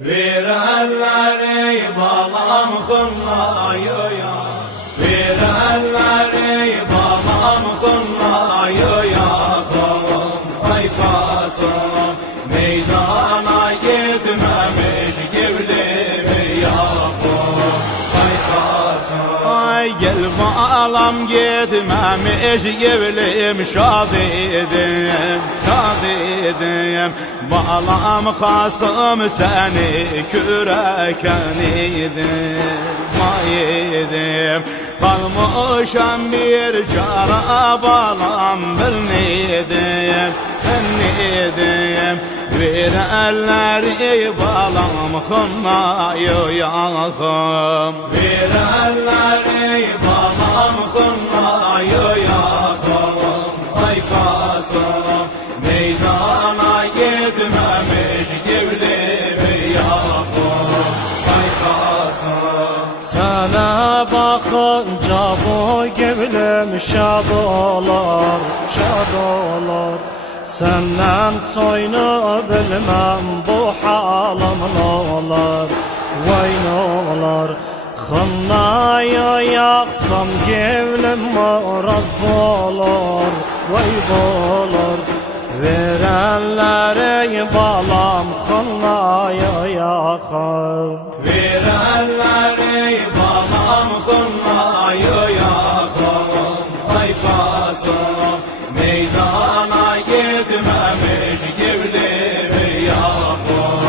Verenleri balam hınlayıya, verenleri balam hınlayıya, ay Kasım meydana gitmemiş gevlimi yapım, ay Kasım. Ay gel balam gitmemiş gevlim şad edim, şad edim. Balam Kasım seni küreken idim, mayedim. Kalmışam bir cara balam bilnedim, bilnedim. Verenleri balam hınlayı yakım, verenleri balam hınlayı yakım, ay Kasım meydana gitmemiş gevlimi yapım, ay Kasım. Sana bakınca bu gevlim şad olur, şad olur. Senden soyunu bilmem bu halim ne olur, vay ne olur. Hınlayı yaksam gevlim moraz bolur, vay bolur. Verenleri balam hınlayı yakım, verenleri balam hınlayı yakım, ay Kasım meydana gitmemiş gevlimi yapım,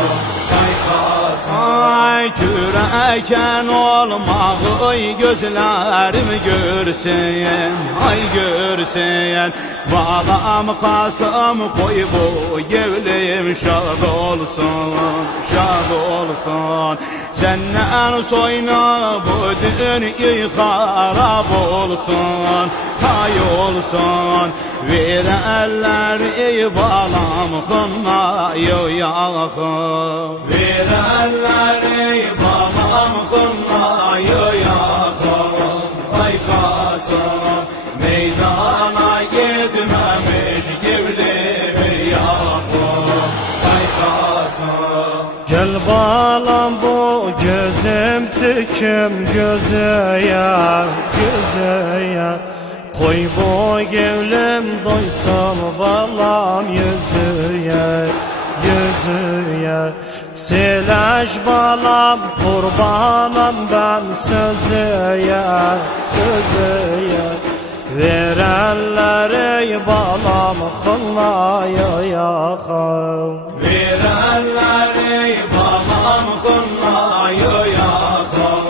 ay Kasım. Ay küreken olmağı gözlerim görsün, ay görsün. Balam Kasım koy bu gevlim şad olsun, şad olsun. Senden soyna bu dünya harap olsun, hay olsun. Verenleri balam hınlayı yakım, verenleri balam hınlayı yakım, ay Kasım meydana gitmemiş gevlimi yapım, ay Kasım. Gel balam bu gözüm tüküm gözeye, gözeye. Koy bu gevlim doysam balam yüzüye, yüzüye. Selaş balam kurbanım ben sözüye, sözüye. Verenleri balam hınlayı yakım, verenleri balam hınlayı yakım,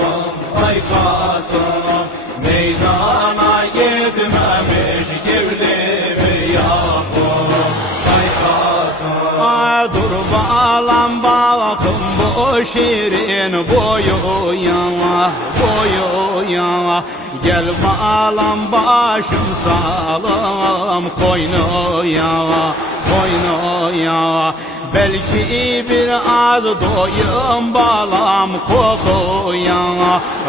ay Kasım meydana gitmemiş gevlimi yapım, ay Kasım. Ay dur balam bakım bu şirin boyuya, boyuya. Gel balam başım salım koynuya, koynuya. Belki biraz doyum balam kokuya,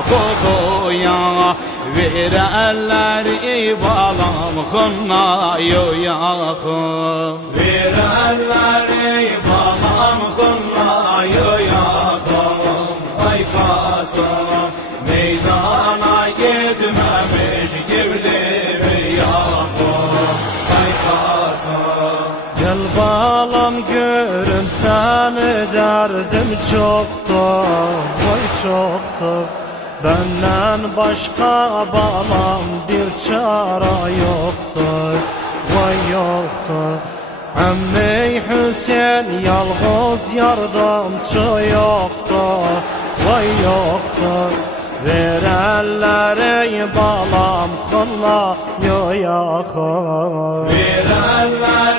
kokuya. Verenleri balam hınlayı yakım, verenleri balam hınlayı yakım, ay Kasım meydana gitmemiş gevlimi yapım, ay Kasım. Gel balam görüm seni derdim çoktu, vay çoktu. Benden başka balam bir çare yoktu, vay yoktu. Emmi Hüseyin yalğız yardımcı yoktu, vay yoktu. Verenleri balam hınlayı yakım, verenleri